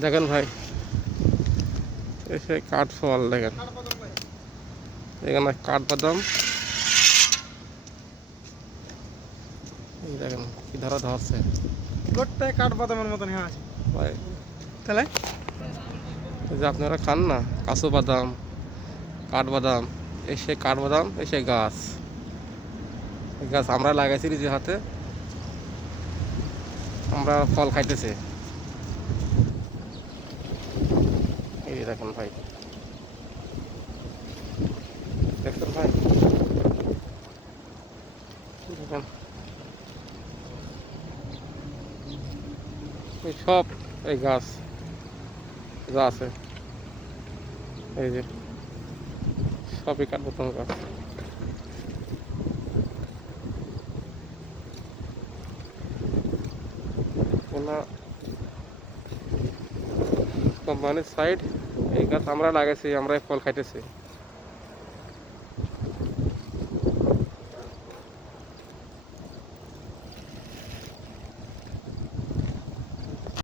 দেখেন ভাই। এসে কাঠ ফল দেখেন। এখানে কাঠ বাদাম। এই দেখেন কি ধরা ধরছে। গোটাই কাঠ বাদামের মতন হ্যাঁ আছে। ভাই। তাহলে? যে আপনারা খান না কাসু বাদাম কাঠবাদাম এসে কাঠবাদাম এসে গাছ। এই গাছ আমরা লাগাইছি যে হাতে। আমরা ফল খাইতেছি। এই দেখেন ভাই। দেখছেন ভাই। দেখেন। এই সব এই গাছ যা আছে, এই যে সবই কাঠবোতম গাছ। কোম্পানির সাইড এই গাছ আমরা লাগাইছি আমরাই ফল খাইতেছি।